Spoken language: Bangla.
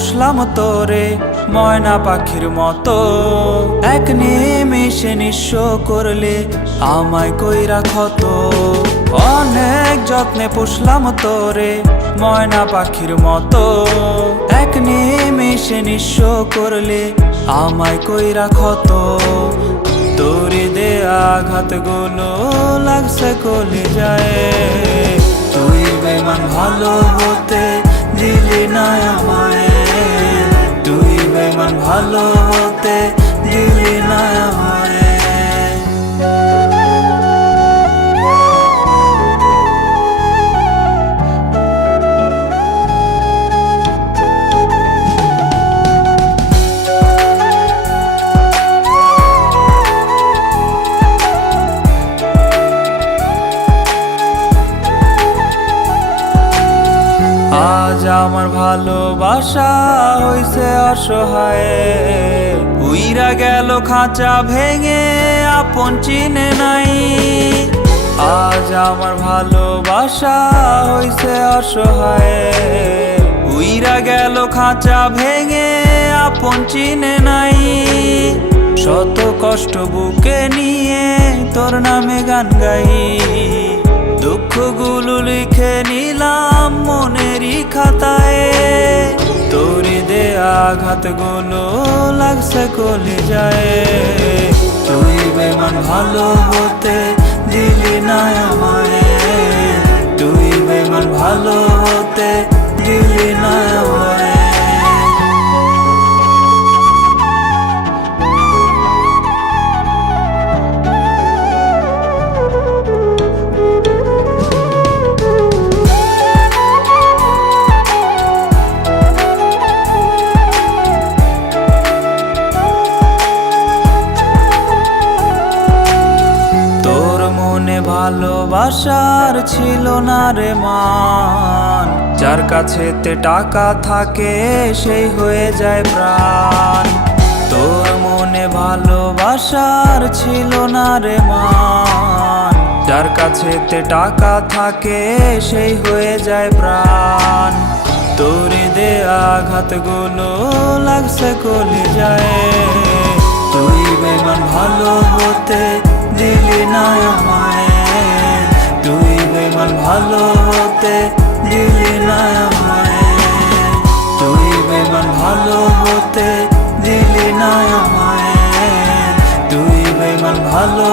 পুষলাম তোরে ময়না পাখির মতো, এক নিমেষে নিঃস্ব করলে আমায় কইরা ক্ষত। অনেক যত্নে পুষলাম তোরে ময়না পাখির মতো, এক নিমেষে নিঃস্ব করলে আমায় কইরা ক্ষত। তোরে দেয়া আঘাতগুলো লাগছে কলিজায়, তুই বেমান ভালো হতে দিলি না আমায়, তুই বেমান ভালো হতে দিলি না আমায়। আজ আমার ভালোবাসা হইছে অসহায়, উইরা গেল খাঁচা ভেঙে আপন চিনে নাই। আজ আমার ভালোবাসা হইছে অসহায়, উইরা গেল খাঁচা ভেঙে আপন চিনে নাই। শত কষ্ট বুকে নিয়ে তোর নামে গান গাই, দুঃখগুলো লিখে নিলাম মনেরই খাতায়। তোরে দেয়া আঘাতগুলো লাগছে কলিজায়, তুই বেমান ভালো হতে দিলি না আমায়, তুই বেমান ভালো হতে দিলি না আমায়। ভালোবাসার ছিল না রে মান, যার কাছেতে টাকা থাকে সেই হয়ে যায় প্রাণ। তোর মনে ভালোবাসার ছিল না রে মান, যার কাছেতে টাকা থাকে সেই হয়ে যায় প্রাণ। তোরে দেয়া আঘাতগুলো লাগছে কলিজায়, তুই বেমান ভালো হতে দিলি না আমায়, তুই বেমান ভালো হতে দিলি না আমায়, তুই বেমান ভালো হতে দিলি না আমায়, তুই বেমান ভালো